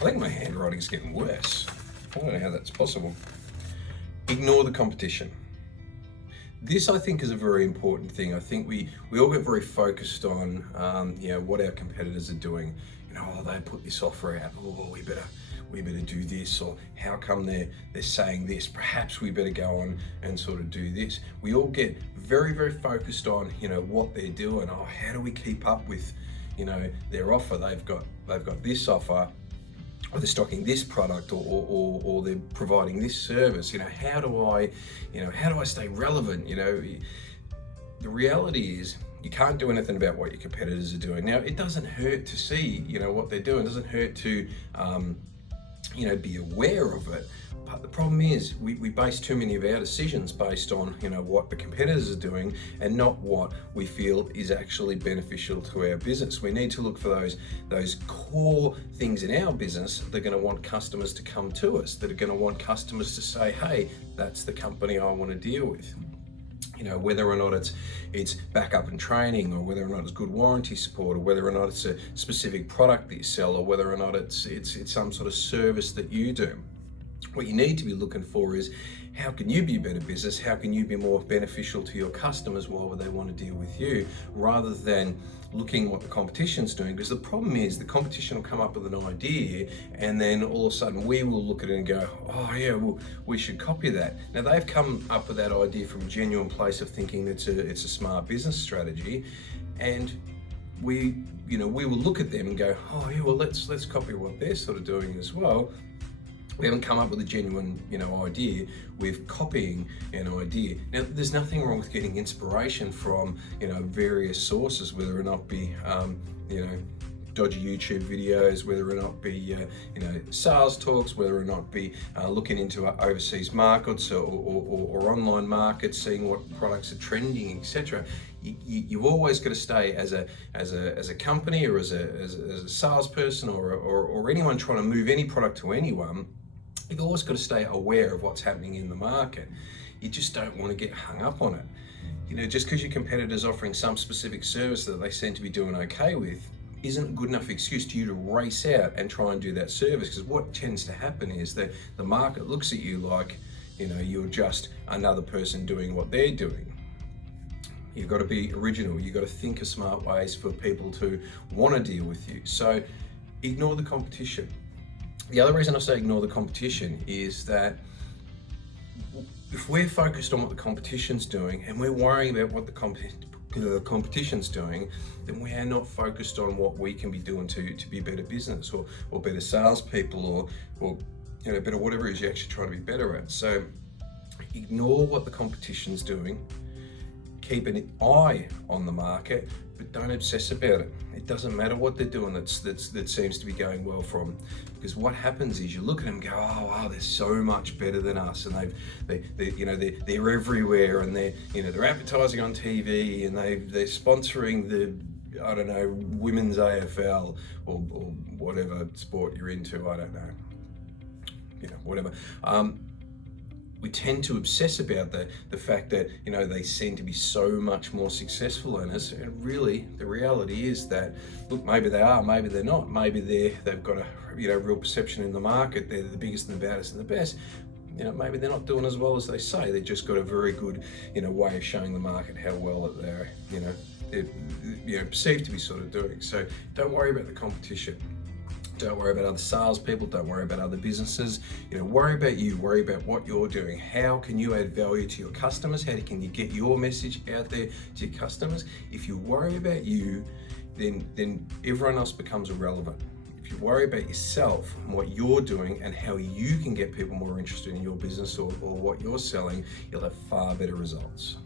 I think my handwriting's getting worse. I don't know how that's possible. Ignore the competition. This, I think, is a very important thing. I think we all get very focused on, what our competitors are doing. Oh, they put this offer out. Oh, we better do this, or how come they're saying this? Perhaps we better go on and sort of do this. We all get very, very focused on, what they're doing. Oh, how do we keep up with, their offer? They've got this offer, or they're stocking this product, or they're providing this service. How do I stay relevant? The reality is, you can't do anything about what your competitors are doing. Now, it doesn't hurt to see, what they're doing. It doesn't hurt to, be aware of it. But the problem is, we base too many of our decisions based on, what the competitors are doing, and not what we feel is actually beneficial to our business. We need to look for those core things in our business that are going to want customers to come to us, that are going to want customers to say, hey, that's the company I want to deal with. Whether or not it's backup and training, or whether or not it's good warranty support, or whether or not it's a specific product that you sell, or whether or not it's some sort of service that you do. What you need to be looking for is, how can you be a better business? How can you be more beneficial to your customers while they want to deal with you, rather than looking what the competition's doing? Because the problem is, the competition will come up with an idea, and then all of a sudden we will look at it and go, oh yeah, well, we should copy that. Now, they've come up with that idea from a genuine place of thinking that it's a smart business strategy, and we will look at them and go, oh yeah, well, let's copy what they're sort of doing as well. We haven't come up with a genuine, idea. We're copying an idea. Now, there's nothing wrong with getting inspiration from, various sources, whether or not be, dodgy YouTube videos, whether or not be, sales talks, whether or not be looking into overseas markets or online markets, seeing what products are trending, etc. You've always got to stay as a company, or as a salesperson, or anyone trying to move any product to anyone. You've always got to stay aware of what's happening in the market. You just don't want to get hung up on it. Just because your competitor's offering some specific service that they seem to be doing okay with, isn't a good enough excuse to you to race out and try and do that service. Because what tends to happen is that the market looks at you like, you're just another person doing what they're doing. You've got to be original. You've got to think of smart ways for people to want to deal with you. So ignore the competition. The other reason I say ignore the competition is that if we're focused on what the competition's doing, and we're worrying about what the competition's doing, then we are not focused on what we can be doing to be better business, or better salespeople, or better whatever it is you're actually trying to be better at. So ignore what the competition's doing. Keep an eye on the market, but don't obsess about it. It doesn't matter what they're doing that seems to be going well from, because what happens is, you look at them and go, oh wow, they're so much better than us, and they're everywhere, and they're advertising on TV, and they're sponsoring the, I don't know, women's AFL, or whatever sport you're into, I don't know, whatever. We tend to obsess about the fact that, they seem to be so much more successful than us. And really, the reality is that, look, maybe they are, maybe they're not. Maybe they've got a, real perception in the market. They're the biggest and the baddest and the best. Maybe they're not doing as well as they say. They've just got a very good, way of showing the market how well that they're perceived to be sort of doing. So don't worry about the competition. Don't worry about other salespeople. Don't worry about other businesses. Worry about you. Worry about what you're doing. How can you add value to your customers? How can you get your message out there to your customers? If you worry about you, then everyone else becomes irrelevant. If you worry about yourself and what you're doing and how you can get people more interested in your business or what you're selling, you'll have far better results.